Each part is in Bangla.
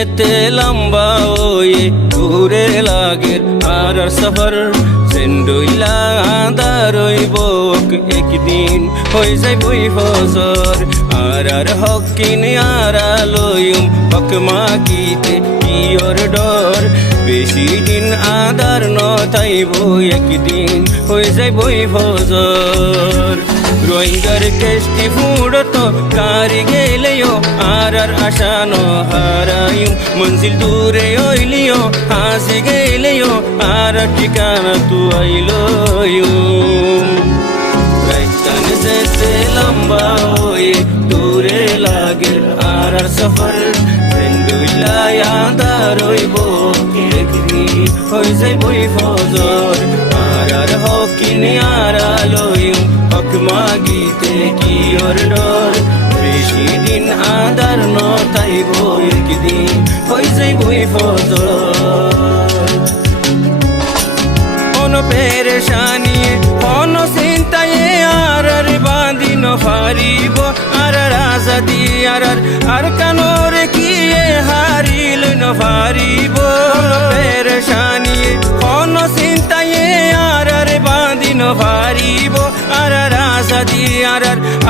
যেতে লম্বা ওয়ে ঘুরে লাগের আর সফর সেন্ডুইলা আদার হইব একদিন হয়ে যাইবই ফজর আর হকিন আর লইম হক মাগিতে কিয়র ডর বেশি দিন আদার নথাইব একদিন হয়ে যাইবই ফজর রোহিঙ্গার কেষ্টি ফুড়ত কারি গেলেও আর আশা ন হারাইম মঞ্জিল দূরে হইলিও হাসি গেলেও আর ঠিকানা তু আইলইম রাইতান যেতে লম্বা হয়ে দূরে লাগে আর সফর সেন্ডুইলা আদার হইব একদিন হয়ে যাইবই ফজর আর হকিন আর লইম হক মাগিতে কিয়র ডর বেশি দিন আদার নথাইব একদিন হয়ে যাইবই ফজর কোন পেরেশানিয়ে কোন চিন্তায়ে আর বাঁধিন ফারিব আর আজাদি আর কানোরে কিয়ে হারিল ন ফারিব পেরেশানিয়ে কোন চিন্তায়ে আর বাঁধিন ফারিব আর আজাদি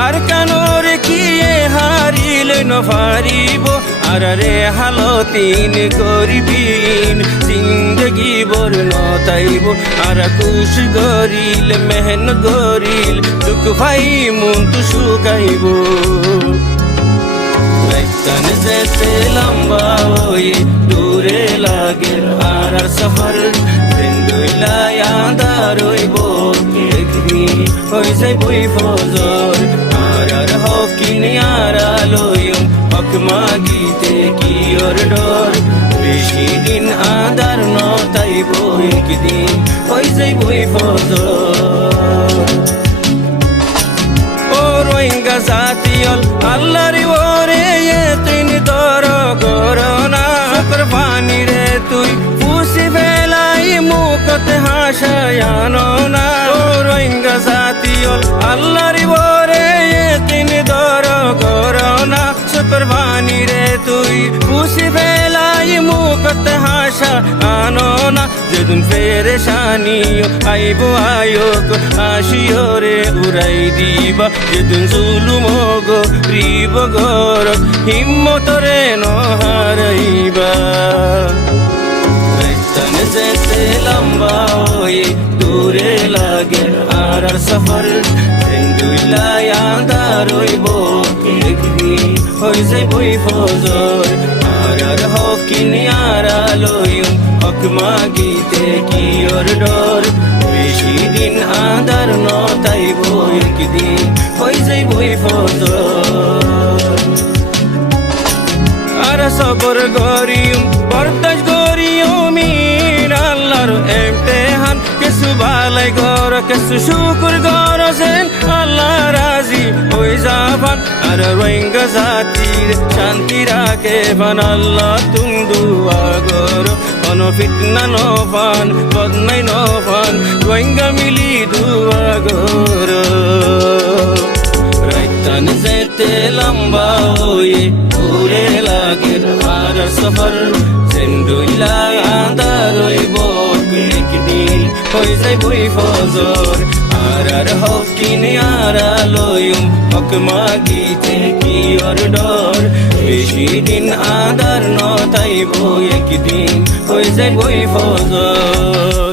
আর কানোরে কিয়ে হারিল ন ফারিব আর রে হালতিন গরিবিন জিন্দগি বর নতাইব আর খুশ গরিল মেহন গরিল দুঃখ ভাই মন তু শুকাইব রাইতান যেতে লম্বা হয়ে দূরে লাগে আর সফর সেন্ডুইলা আদার হইব একদিন হয়ে যাইবই ফজর আর হকিন আর লইম হক মাগিতে কিয়র ডর বেশি দিন আদার নথাইব একদিন হয়ে যাইবই ফজর ও রোহিঙ্গা জাতিয়ল আল্লাহর ওরে তিনি দর করোনা কুরবানি রে তুই পুষি ফেলাই মুখতে হাসায়ানো না ও রোহিঙ্গা জাতিয়ল আল্লাহর ওরে তিনি দর করোনা কুরবানি রে তুই পুষি ফেলাই মুখতে হাসা আনো না যেদিন পেরেশানিও আইব আয়োক আসিও রে উড়াই দিবা যেদিন জুলুম গো রিব গর হিম্মতরে নহারাইবা রাইতান যেতে লম্বা হয়ে দূরে লাগে আর সফর সেন্ডুইলা আদার হইব একদিন হয়ে যাইবই ফজর আর হকিন আর লইম হক মাগিতে কিয়র ডর বেশি দিন আদার নথাইব একদিন হয়ে যাইবই ফজর আর সবর গরিম বরদাস গরিয়মিন আল্লাহর ইমতিহান কিছু বালাই গর কিছু শুকুর গর সেন আল্লাহ রাজি হয়ে যাবান আর রোহিঙ্গা জাতির শান্তি রাখে বান আল্লাহ তুম দুয়া গর কোন ফিতনা নফান বদনাই নফান রোহিঙ্গা মিলি দুয়া গর রাইতান যেতে লম্বা হয়ে ঘুরে লাগে আর সফর সেন্ডুইলা আদার হইব একদিন হয়ে যাইবই ফজর আর হকিন আর লইম হক মাগিতে কিয়র ডর বেশি দিন আদার নথাইব একদিন হয়ে যাইবই ফজর